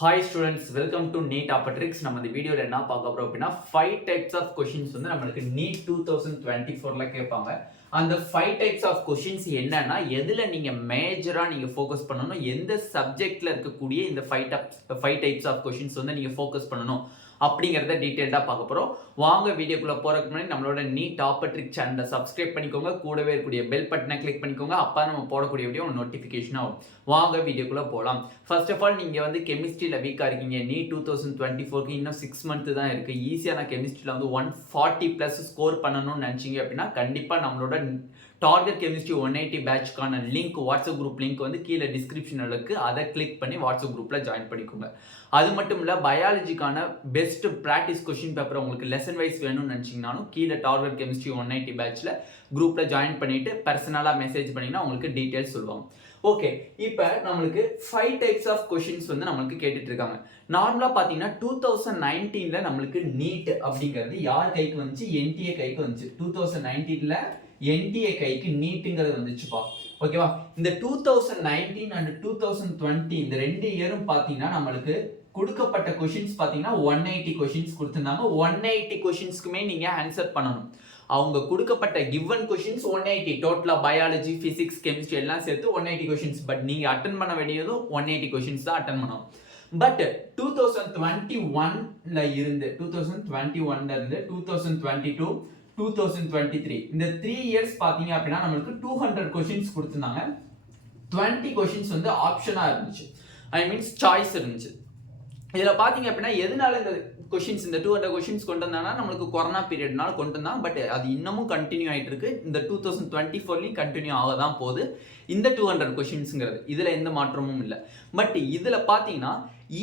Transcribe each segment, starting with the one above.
Hi students, welcome to Neet Tricks. நம்ம இந்த வீடியோல என்ன பார்க்க போறோம் அப்படின்னா 5 types of questions வந்து நம்மளுக்கு Neet 2024ல கேட்பாங்க. அந்த 5 types of questions என்னன்னா எதுல நீங்க மேஜரா நீங்க ஃபோக்கஸ் பண்ணனும், எந்த சப்ஜெக்ட்ல இருக்கக்கூடிய இந்த 5 types of questions வந்து நீங்க ஃபோக்கஸ் பண்ணனும் அப்படிங்கறத டீடைலா பார்க்க போறோம். வாங்க வீடியோக்குள்ள போறதுக்கு முன்னாடி நம்மளோட நீட் டாப்பர் ட்ரிக் சேனலை சப்ஸ்கிரைப் பண்ணிக்கோங்க, கூடவே இருக்கக்கூடிய பெல் பட்டனை கிளிக் பண்ணிக்கோங்க. அப்ப நம்ம போடக்கூடிய வீடியோ நோட்டிபிகேஷன் ஆகும். வாங்க வீடியோக்குள்ள போலாம். ஃபர்ஸ்ட் ஆஃப் ஆல் நீங்க வந்து கெமிஸ்ட்ரியில வீக்கா இருக்கீங்க, நீட் 2024க்கு இன்னும் 6 மந்த் தான் இருக்கு. ஈஸியா நான் கெமிஸ்ட்ரியில வந்து 140 பிளஸ் ஸ்கோர் பண்ணணும்னு நினைச்சீங்க அப்படின்னா கண்டிப்பா நம்மளோட டார்கெட் கெமிஸ்ட்ரி 180 பேட்ச்க்கான லிங்க், வாட்ஸ்அப் குரூப் லிங்க் வந்து கீழே டிஸ்கிரிப்ஷன்ல இருக்கு. அதை கிளிக் பண்ணி வாட்ஸ்அப் குரூப்ல ஜாயின் பண்ணிக்கோங்க. அது மட்டும் இல்ல பயாலஜிக்கான பெஸ்ட் பிராக்டிஸ் கொஸ்டின் பேப்பர் உங்களுக்கு லெசன் வைஸ் வேணும்னு நினைச்சீங்கனாலும் கீழே டார்கெட் கெமிஸ்ட்ரி 180 பேட்ச்ல குரூப்ல ஜாயின் பண்ணிட்டு பர்சனலா மெசேஜ் பண்ணீங்கன்னா உங்களுக்கு டீடைல்ஸ் சொல்லுவாங்க. ஓகே, இப்போ நம்மளுக்கு 5 டைப்ஸ் ஆஃப் கொஸ்டின்ஸ் வந்து நம்மளுக்கு கேட்டுட்டு இருக்காங்க. நார்மலா பாத்தீங்கன்னா 2019ல நம்மளுக்கு நீட் அப்படிங்கிறது யார் கைக்கு வந்துச்சு? என்டிஏ கைக்கு வந்துச்சு. 2019ல என்டிஏ கைக்கு நீட்டுங்கிறது வந்துச்சுப்பா. ஓகேவா? இந்த 2019 அண்ட் 2020 இந்த 2 இயரும் பாத்தீங்கன்னா நம்மளுக்கு கொடுக்கப்பட்ட கொஸ்டின்ஸ் பாத்தீங்கன்னா 180 கொஸ்டின்ஸ் கொடுத்திருந்தாங்க. 180 கொஸ்டின்ஸ்க்குமே நீங்க ஆன்சர் பண்ணணும். அவங்க கொடுக்கப்பட்ட given questions 180, டோட்டலா பயாலஜி, பிசிக்ஸ், கெமிஸ்ட்ரி எல்லாம் சேர்த்து 180 கொஸ்டின்ஸ். பட் நீங்க அட்டெண்ட் பண்ண வேண்டியதும் 180 கொஸ்டின்ஸ் தான் அட்டெண்ட் பண்ணணும். பட் 2021ல இருந்து 2022 2023 இந்த 3 இயர்ஸ் பாத்தீங்க அப்படின்னா நம்மளுக்கு 200 கொஸ்டின்ஸ் கொடுத்திருந்தாங்க. 20 கொஸ்டின்ஸ் வந்து ஆப்ஷனா இருந்துச்சு, ஐ மீன்ஸ் சாய்ஸ் இருந்துச்சு. இதுல பாத்தீங்க அப்படின்னா எதனால இந்த கொஸ்டின்ஸ் இந்த 200 கொஸ்டின்ஸ் கொண்டு வந்தாங்கன்னா நம்மளுக்கு கொரோனா பீரியட்னால கொண்டு வந்தாங்க. பட் அது இன்னமும் கண்டினியூ ஆயிட்டு இருக்கு. இந்த 2024லயும் கண்டினியூ ஆக தான் போகுது இந்த 200 கொஸ்டின்ஸ்ங்கிறது. இதுல எந்த மாற்றமும் இல்லை. பட் இதுல பாத்தீங்கன்னா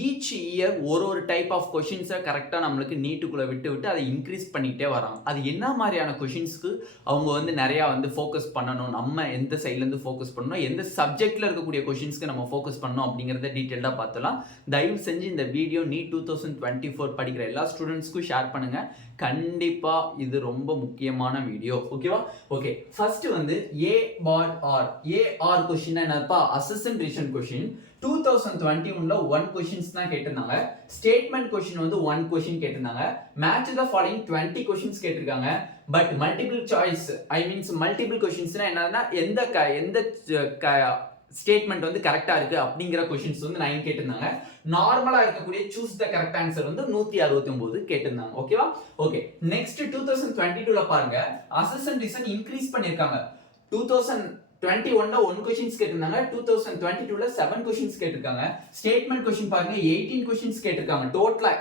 ஈச் இயர் ஒரு டைப் ஆஃப் கொஷின்ஸை கரெக்டாக நம்மளுக்கு நீட்டுக்குள்ளே விட்டு அதை இன்க்ரீஸ் பண்ணிக்கிட்டே வராங்க. அது என்ன மாதிரியான கொஷின்ஸ்க்கு அவங்க வந்து நிறையா வந்து ஃபோக்கஸ் பண்ணணும், நம்ம எந்த சைட்லேருந்து ஃபோக்கஸ் பண்ணணும், எந்த சப்ஜெக்டில் இருக்கக்கூடிய கொஷின்ஸ்க்கு நம்ம ஃபோக்கஸ் பண்ணணும் அப்படிங்கிறத டீட்டெயிலாக பார்த்துலாம். தயவு செஞ்சு இந்த வீடியோ நீட் 2024 படிக்கிற எல்லா ஸ்டூடெண்ட்ஸ்க்கும் ஷேர் பண்ணுங்கள். கண்டிப்பாக இது ரொம்ப முக்கியமான வீடியோ. ஓகேவா? ஓகே, ஃபர்ஸ்ட் வந்து ஏஆர் கொஷின் என்னப்பா? அசஸ்மெண்ட் ரிவிஷன் கொஷின் 2021ல 1 கொஸ்டின்ஸ் தான் கேட்டிருந்தாங்க. ஸ்டேட்மெண்ட் கொஸ்டின் வந்து 1 கொஸ்டின் கேட்டிருந்தாங்க. மேட்ச் தி ஃபாலோயிங் 20 கொஸ்டின்ஸ் கேட்டிருக்காங்க. But multiple choice, I means multiple கொஸ்டின்ஸ்னா என்னன்னா எந்த ஸ்டேட்மெண்ட் வந்து கரெக்டா இருக்கு அப்படிங்கிற கொஸ்டின்ஸ் வந்து 9 கேட்டிருந்தாங்க. நார்மலா இருக்கக்கூடிய சூஸ் த கரெக்ட் ஆன்சர் வந்து 169 கேட்டிருந்தாங்க. ஓகேவா? ஓகே, நெக்ஸ்ட் 2022ல பாருங்க, அசஸ்மெண்ட் ரிவிஷன் இன்க்ரீஸ் பண்ணிருக்காங்க. 2021ல 1 கொஸ்டின்ஸ் கேட்டிருந்தாங்க. 2022ல 7 கொஸ்டின்ஸ் கேட்டிருக்காங்க. ஸ்டேட்மெண்ட் கொஸ்டின் பாருங்க 18 கொஸ்டின்ஸ் கேட்டிருக்காங்க. டோட்டலா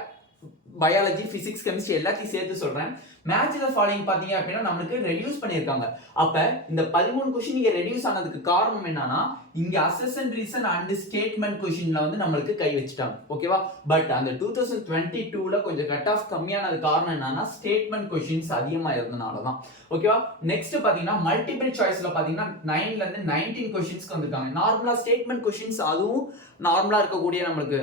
பயாலஜி, பிசிக்ஸ், கெமிஸ்ட்ரி எல்லாத்தையும் சேர்த்து சொல்றேன். மேட்ச் தி ஃபாலோயிங் பாத்தீங்க அப்படின்னா நமக்கு ரெடியூஸ் பண்ணிருக்காங்க. அப்ப இந்த 13 கொஸ்டின் இங்க ரெடியூஸ் ஆனதுக்கு காரணம் என்னன்னா இங்க அசஸ்மெண்ட் ரீசன் அண்ட் ஸ்டேட்மெண்ட் கொஸ்டின்ல வந்து நம்மளுக்கு கை வச்சுட்டாங்க. ஓகேவா? பட் அந்த 2022ல கொஞ்சம் கட் ஆஃப் கம்மியானது காரணம் என்னன்னா ஸ்டேட்மெண்ட் கொஸ்டின்ஸ் அதிகமா இருந்தனால தான். ஓகேவா? நெக்ஸ்ட் பாத்தீங்கன்னா மல்டிபிள் சாய்ஸ்ல பாத்தீங்கன்னா 9ல இருந்து 19 கொஸ்டின்ஸ்க்கு வந்திருக்காங்க. நார்மலா ஸ்டேட்மெண்ட் கொஸ்டின்ஸ் அதுவும் நார்மலா இருக்கக்கூடிய நம்மளுக்கு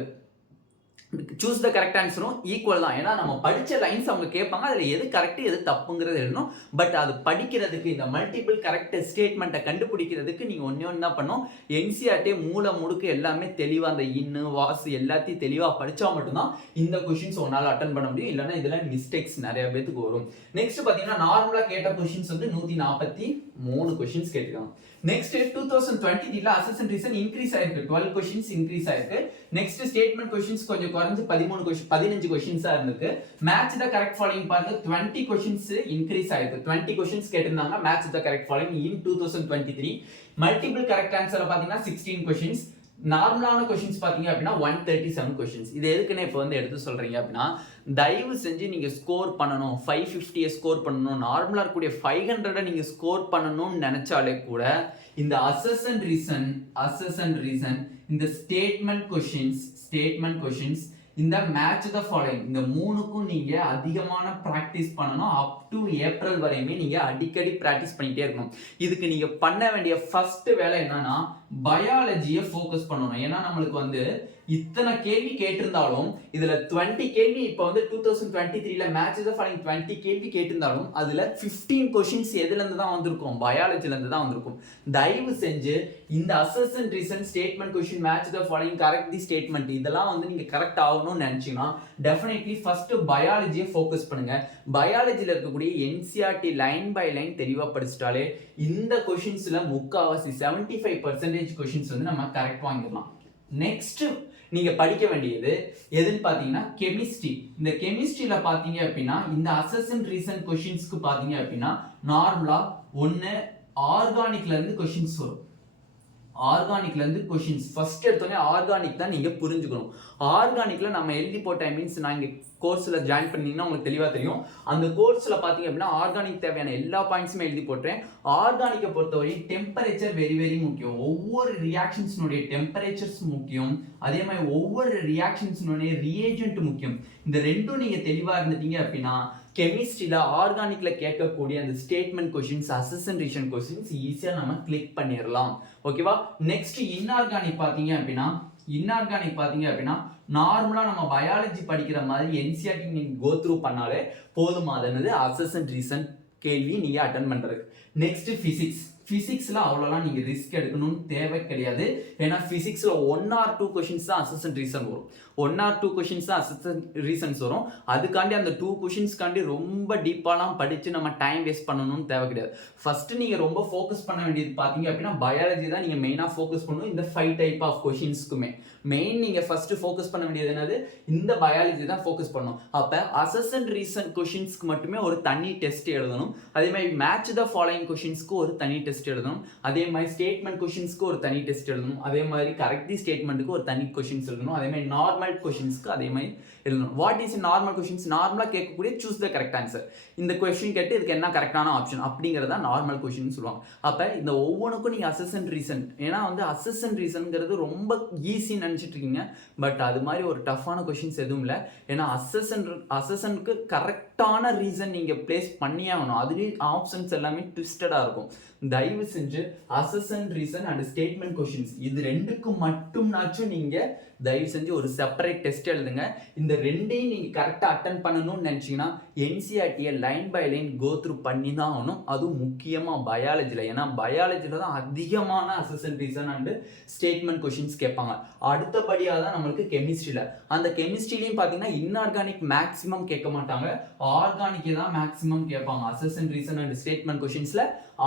சூஸ் த கரெக்ட் ஆன்சரும் ஈக்குவல் தான். ஏன்னா நம்ம படிச்ச லைன்ஸ் அவங்க கேட்பாங்க, அதுல எது கரெக்ட் எது தப்புங்கிறது எழுதணும். பட் அது படிக்கிறதுக்கு இந்த மல்டிபிள் கரெக்ட் ஸ்டேட்மெண்ட்டை கண்டுபிடிக்கிறதுக்கு நீங்க ஒன்னு தான் பண்ணும். என்சிஆர்டி மூல முடுக்கு எல்லாமே தெளிவா அந்த இன்னு வாசு எல்லாத்தையும் தெளிவா படிச்சா மட்டும்தான் இந்த கொஸ்டின்ஸ் ஒன்னால அட்டன் பண்ண முடியும். இல்லைன்னா இதுல மிஸ்டேக்ஸ் நிறைய பேருக்கு வரும். நெக்ஸ்ட் பாத்தீங்கன்னா நார்மலா கேட்ட கொஸ்டின்ஸ் வந்து 143 கொஸ்டின்ஸ் கேட்டிருக்காங்க. நெக்ஸ்ட் 2023ல அசஸ்மெண்ட் ரிவிஷன் இன்க்ரீஸ் ஆயிருக்கு. 12 கொஸ்டின்ஸ் இன்க்ரீஸ் ஆயிருக்கு. நெக்ஸ்ட் ஸ்டேட்மெண்ட் கொஸ்டின்ஸ் கொஞ்சம் குறைஞ்சு 15 கொஸ்டின்ஸா இருக்கு. மேட்ச் தி கரெக்ட் ஃபாலோயிங் பாருங்க 20 கொஸ்டின்ஸ் இன்க்ரீஸ் ஆயிருக்கு. 20 கொஸ்டின்ஸ் கேட்டிருந்தாங்க. Match the correct following in 2023. Multiple correct answer பாத்தீங்கன்னா 16 கொஸ்டின்ஸ். நார்மலான கொஸ்டின்ஸ் பாத்தீங்க அப்படின்னா 137 கொஸ்டின்ஸ். இது எதுக்குன்னு இப்போ வந்து எடுத்து சொல்றீங்க அப்படின்னா தயவு செஞ்சு நீங்க ஸ்கோர் பண்ணணும், 550 ஸ்கோர் பண்ணணும், நார்மலா இருக்கக்கூடிய 500 நீங்க ஸ்கோர் பண்ணணும்னு நினைச்சாலே கூட இந்த அசஸ்மெண்ட் ரீசன் இந்த ஸ்டேட்மெண்ட் கொஸ்டின்ஸ் இந்த மேட்ச் தி ஃபாலோயிங் இந்த மூணுக்கும் நீங்க அதிகமான பிராக்டிஸ் பண்ணணும். அப் டு ஏப்ரல் வரையுமே நீங்க அடிக்கடி பிராக்டிஸ் பண்ணிட்டே இருக்கணும். இதுக்கு நீங்க பண்ண வேண்டிய ஃபர்ஸ்ட் வேலை என்னன்னா பயாலஜியை ஃபோக்கஸ் பண்ணணும். ஏன்னா நம்மளுக்கு வந்து இத்தனை கேள்வி கேட்டிருந்தாலும் இதுல 20 கேள்வி இப்போ வந்து 2023ல மேட்ச் த ஃபாலோயிங் 20 கேள்வி கேட்டிருந்தாலும் அதுல 15 கொஸ்டின்ஸ் எதுல இருந்து தான் வந்திருக்கும், பயாலஜில இருந்து தான் வந்திருக்கும். தயவு செஞ்சு இந்த assertion reason statement question match the following correct the statement இதெல்லாம் வந்து நீங்க கரெக்ட் ஆகணும்னு நினைச்சீங்கன்னா டெஃபினெட்லி ஃபர்ஸ்ட் பயாலஜியை ஃபோக்கஸ் பண்ணுங்க. பயாலஜில இருக்கக்கூடிய என்சிஆர்டி லைன் பை லைன் தெளிவா படிச்சிட்டாலே இந்த கொஸ்டின்ஸ்ல முக்காவாசி 75% கொஸ்டின்ஸ் வந்து நம்ம கரெக்ட் வாங்கிடலாம். நெக்ஸ்ட் நீங்க படிக்க வேண்டியது எதுன்னு பாத்தீங்கன்னா கெமிஸ்ட்ரி. இந்த கெமிஸ்ட்ரியில பாத்தீங்க அப்படின்னா இந்த அசர்ஷன் ரீசன் கொஸ்டின்ஸ்க்கு பாத்தீங்க அப்படின்னா நார்மலா ஒன்னு ஆர்கானிக்ல இருந்து கொஸ்டின்ஸ் வரும். ஆர்கானிக்ல இருந்து கொஸ்டின்ஸ் ஃபர்ஸ்ட் எடுத்தோடனே ஆர்கானிக் தான் நீங்க புரிஞ்சுக்கணும். ஆர்கானிக்ல நம்ம எழுதி போட்ட மீன்ஸ் நான் இங்க கோர்ஸ்ல ஜாயின் பண்ணீங்கன்னா உங்களுக்கு தெளிவா தெரியும். அந்த கோர்ஸ்ல பாத்தீங்க அப்படின்னா ஆர்கானிக் தேவையான எல்லா பாயிண்ட்ஸுமே எழுதி போட்டேன். ஆர்கானிக்கை பொறுத்தவரை டெம்பரேச்சர் வெரி வெரி முக்கியம். ஒவ்வொரு ரியாக்ஷன்ஸ்னுடைய டெம்பரேச்சர்ஸ் முக்கியம். அதே மாதிரி ஒவ்வொரு ரியாக்ஷன்ஸ்னுடைய ரியேஜென்ட் முக்கியம். இந்த ரெண்டும் நீங்க தெளிவா இருந்துட்டீங்க அப்படின்னா கெமிஸ்ட்ரியில ஆர்கானிக்ல கேட்கக்கூடிய அந்த statement questions assertion reason questions ஈஸியா நம்ம கிளிக் பண்ணிடலாம். ஓகேவா? நெக்ஸ்ட் இன்ஆர்கானிக் பாத்தீங்க அப்படின்னா நார்மலா நம்ம பயாலஜி படிக்கிற மாதிரி என்சிஆர்டி நீங்க கோ த்ரூ பண்ணாலே போதுமானது அசர்ஷன் ரீசன் கேள்வி நீங்க அட்டெண்ட் பண்றது. நெக்ஸ்ட் பிசிக்ஸ்ல அவ்வளோலாம் நீங்க ரிஸ்க் எடுக்கணும்னு தேவை கிடையாது. ஏன்னா பிசிக்ஸ்ல 1 or 2 கொஸ்டின்ஸ் தான் அசர்ஷன் ரீசன் வரும். 1 or 2 கொஸ்டின்ஸ் தான் அசர்ஷன் ரீசன்ஸ் வரும். அதுக்காண்டி அந்த 2 கொஸ்டின்ஸ்காண்டி ரொம்ப டீப்பாலாம் படிச்சு நம்ம டைம் வேஸ்ட் பண்ணணும்னு தேவை கிடையாது. ஃபர்ஸ்ட் நீங்க ரொம்ப ஃபோக்கஸ் பண்ண வேண்டியது பாத்தீங்க அப்படின்னா பயாலஜி தான் நீங்க மெயினா ஃபோக்கஸ் பண்ணணும். இந்த 5 டைப் ஆஃப் கொஸ்டின்ஸ்க்குமே மெயின் நீங்க ஃபர்ஸ்ட் ஃபோக்கஸ் பண்ண வேண்டியது என்னது, இந்த பயாலஜி தான் ஃபோக்கஸ் பண்ணணும். அப்ப அசர்ஷன் ரீசன் கொஸ்டின்ஸ்க்கு மட்டுமே ஒரு தனி டெஸ்ட் எழுதணும். அதே மாதிரி மேட்ச் த ஃபாலோயிங் கொஸ்டின்ஸ்க்கு ஒரு தனி டெஸ்ட் எழுதணும். அதே மாதிரி ஸ்டேட்மெண்ட் கொஸ்டின்ஸ்க்கு ஒரு தனி டெஸ்ட் எழுதணும். அதே மாதிரி கரெக்ட் ஸ்டேட்மெண்ட்டுக்கு ஒரு தனி கொஸ்டின்ஸ் எழுதணும். அதே மாதிரி நார்மல் கொஸ்டின்ஸ்க்கு அதே மாதிரி எழுதணும். What is normal questions? நார்மலா கேட்கக்கூடிய சூஸ் த கரெக்ட் ஆன்சர். இந்த கொஸ்டின் கேட்டு இதுக்கு என்ன கரெக்டான ஆப்ஷன் அப்படிங்கறத நார்மல் கொஸ்டின் சொல்லுவாங்க. அப்ப இந்த ஒவ்வொன்றுக்கும் நீங்க அசர்ஷன் ரீசன், ஏன்னா வந்து அசர்ஷன் ரீசன்ங்கிறது ரொம்ப ஈஸி நினைச்சிட்டு இருக்கீங்க. பட் அது மாதிரி ஒரு டஃப்பான கொஸ்டின்ஸ் எதுவும் இல்லை. ஏன்னா அசர்ஷனுக்கு கரெக்டான ரீசன் நீங்க பிளேஸ் பண்ணியே ஆகணும். அதுலேயும் ஆப்ஷன்ஸ் எல்லாமே ட்விஸ்டடா இருக்கும். தயவு செஞ்சு assertion reason and statement questions இது ரெண்டுக்கும் மட்டும்னாச்சும் நீங்க தயவு செஞ்சு ஒரு செப்பரேட் டெஸ்ட் எழுதுங்க. இந்த ரெண்டையும் நீங்க கரெக்டா அட்டெண்ட் பண்ணணும்னு நினைச்சீங்கன்னா என்சிஆர்டியை line by line go through பண்ணி தான் ஆகணும். அதுவும் முக்கியமா பயாலஜில. ஏன்னா பயாலஜில தான் அதிகமான assertion reason and statement questions கேட்பாங்க. அடுத்தபடியா தான் நம்மளுக்கு கெமிஸ்ட்ரியில. அந்த கெமிஸ்ட்ரிலையும் பாத்தீங்கன்னா இன்ஆர்கானிக் மேக்ஸிமம் கேட்க மாட்டாங்க, ஆர்கானிக் தான் மேக்ஸிமம் கேட்பாங்க. அசர்ஷன் ரீசன் அண்ட் ஸ்டேட்மெண்ட் கொஸ்டின்ஸ்ல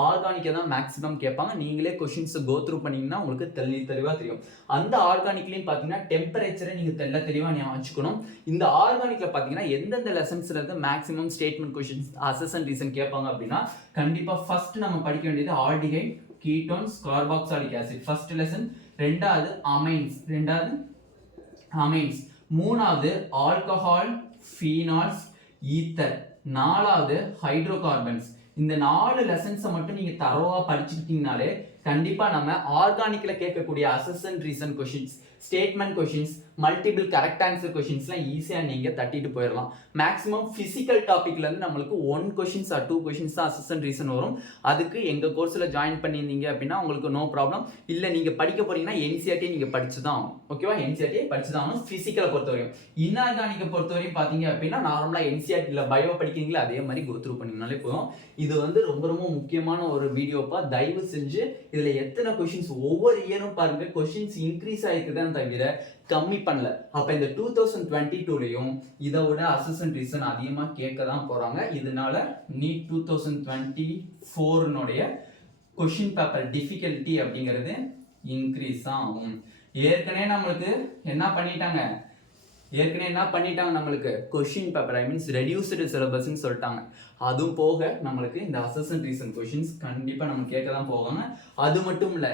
ஆர்கானிக்கை தான் மேக்ஸிமம் கேட்பாங்க. நீங்களே கொஸ்டின்ஸ் கோ த்ரூ பண்ணீங்கன்னா உங்களுக்கு தெளிவா தெரியும். அந்த ஆர்கானிக்லயும் பாத்தீங்கன்னா டெம்பரேச்சரை நீங்க தெளிவா ஞாபகம் வச்சுக்கணும். இந்த ஆர்கானிக்ல பாத்தீங்கன்னா எந்தெந்த லெசன்ஸ்ல இருந்து maximum statement questions assertion reason கேட்பாங்க அப்படின்னா கண்டிப்பா ஃபர்ஸ்ட் நம்ம படிக்க வேண்டியது aldehyde, ketones, carboxylic acid first lesson. ரெண்டாவது அமைன்ஸ், மூணாவது ஆல்கஹால், ஃபீனால்ஸ், ஈத்தர், நாலாவது ஹைட்ரோகார்பன்ஸ். இந்த 4 லெசன்ஸை மட்டும் நீங்க தரோவா படிச்சுக்கிட்டீங்கனாலே கண்டிப்பா நம்ம ஆர்கானிக்ல கேட்கக்கூடிய assertion reason questions, statement questions, multiple correct answer கொஸ்டின்ஸ்லாம் ஈஸியா நீங்க தட்டிட்டு போயிடலாம். மேக்ஸிமம் பிசிக்கல் டாபிக்ல இருந்து நம்மளுக்கு 1 கொஸ்டின்ஸ் ஆர் 2 கொஸ்டின்ஸ் தான் அசர்ஷன் ரீசன் வரும். அதுக்கு எங்க கோர்ஸ்ல ஜாயின் பண்ணியிருந்தீங்க அப்படின்னா உங்களுக்கு நோ ப்ராப்ளம். இல்ல நீங்க படிக்க போறீங்கன்னா என்சிஆர்டி நீங்க படிச்சுதான் ஆகணும். ஓகேவா? என்சிஆர்டி படிச்சுதான் ஆகணும். பிசிக்கலை பொறுத்தவரையும். இன்ஆர்கானிக்கை பொறுத்தவரையும் பாத்தீங்க அப்படின்னா நார்மலா என்சிஆர்டில பயோ படிக்கிறீங்களா அதே மாதிரி கோ த்ரூ பண்ணீங்கனாலே போதும். இது வந்து ரொம்ப ரொம்ப முக்கியமான ஒரு வீடியோப்பா. தயவு செஞ்சு இதுல எத்தனை கொஸ்டின்ஸ் ஒவ்வொரு இயரும் பாருங்க கொஸ்டின்ஸ் இன்க்ரீஸ் ஆயிருக்குதான் தவிர கம்மி பண்ணல. அப்ப இந்த 2022லயும் இதை விட அசர்ஷன் ரீசன் அதிகமா கேட்க தான் போறாங்க. இதனால நீட் 2024 கொஸ்டின் பேப்பர் டிஃபிகல்ட்டி அப்படிங்கிறது இன்க்ரீஸ் ஆகும். ஏற்கனவே நம்மளுக்கு என்ன பண்ணிட்டாங்க நம்மளுக்கு கொஸ்டின் பேப்பர் மீன்ஸ் ரெடியூஸ்டு சிலபஸ்ன்னு சொல்லிட்டாங்க. அதுவும் போக நம்மளுக்கு இந்த அசர்ஷன் ரீசன் கொஸ்டின்ஸ் கண்டிப்பா நம்ம கேட்க தான் போவாங்க. அது மட்டும் இல்ல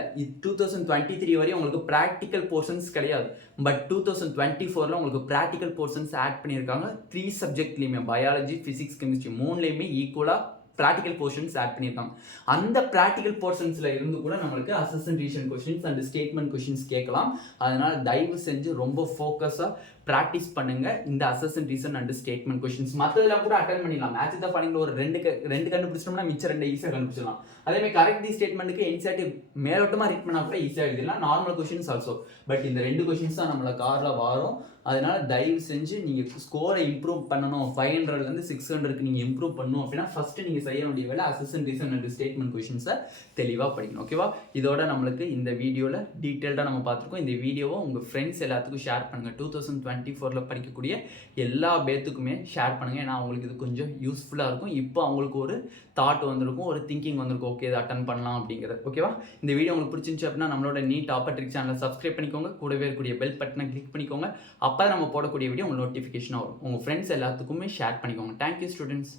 2023 வரையும் உங்களுக்கு பிராக்டிக்கல் போர்ஷன்ஸ் கிடையாது. பட் 2024ல உங்களுக்கு பிராக்டிக்கல் போர்ஷன்ஸ் ஆட் பண்ணியிருக்காங்க. 3 சப்ஜெக்ட்லயுமே பயாலஜி, பிசிக்ஸ், கெமிஸ்ட்ரி 3லயுமே ஈக்குவலா ப்ராக்டிக்கல் போர்ஷன்ஸ் ஆட் பண்ணியிருக்காங்க. அந்த ப்ராக்டிக்கல் போர்ஷன்ஸில் இருந்து கூட நம்மளுக்கு assessment reason questions and statement questions கேட்கலாம். அதனால் தயவு செஞ்சு ரொம்ப ஃபோக்கஸாக ப்ராக்டிஸ் பண்ணுங்க இந்த assessment reason and statement questions. மற்றதெல்லாம் கூட அட்டன் பண்ணிடலாம். மேட்ச் த ஃபாலோயிங்ல ஒரு ரெண்டு கண்டுபிடிச்சோம்னா மிச்சம் 2 ஈஸியாக கண்டுபிடிச்சலாம். அதேமாதிரி கரெக்ட் தி ஸ்டேட்மெண்ட்டுக்கு என்செட் மேலோட்டமாக ரீட் பண்ணால் கூட ஈஸியாக எழுதிடலாம். Normal questions also. பட் இந்த 2 கொஷின்ஸ் தான் நம்மளை காரில் வரும். அதனால தயவு செஞ்சு நீங்கள் ஸ்கோரை இம்ப்ரூவ் பண்ணணும், 500லேருந்து 600க்கு நீங்கள் இம்ப்ரூவ் பண்ணணும் அப்படின்னா ஃபஸ்ட்டு நீங்கள் செய்ய வேண்டிய வேலை அசஸ்மெண்ட் ரீசன் அண்ட் ஸ்டேட்மெண்ட் கொஷின்ஸை தெளிவாக படிக்கணும். ஓகேவா? இதோட நம்மளுக்கு இந்த வீடியோவில் டீட்டெயில்டாக நம்ம பார்த்துருக்கோம். இந்த வீடியோவை உங்கள் ஃப்ரெண்ட்ஸ் எல்லாத்துக்கும் ஷேர் பண்ணுங்கள். 2024 படிக்கக்கூடிய எல்லா பேத்துக்குமே ஷேர் பண்ணுங்கள். ஏன்னா அவங்களுக்கு இது கொஞ்சம் யூஸ்ஃபுல்லாக இருக்கும். இப்போ அவங்களுக்கு ஒரு தாட் வந்திருக்கும், ஒரு திங்கிங் வந்திருக்கும், ஓகே இதை அட்டன் பண்ணலாம் அப்படிங்கிறது. ஓகேவா? இந்த வீடியோ உங்களுக்கு பிடிச்சிருந்துச்சு அப்படின்னா நம்மளோட நீட் ஆப்பர்ட்ரிக் சேனலை சப்ஸ்கிரைப் பண்ணிக்கோங்க. கூடவே இருக்கக்கூடிய பெல் பட்டனை கிளிக் பண்ணிக்கோங்க. அப்போ நம்ம போடக்கூடிய வீடியோ உங்களுக்கு நோட்டிஃபிகேஷனாக வரும். உங்கள் ஃப்ரெண்ட்ஸ் எல்லாத்துக்குமே ஷேர் பண்ணிக்கோங்க. Thank you students.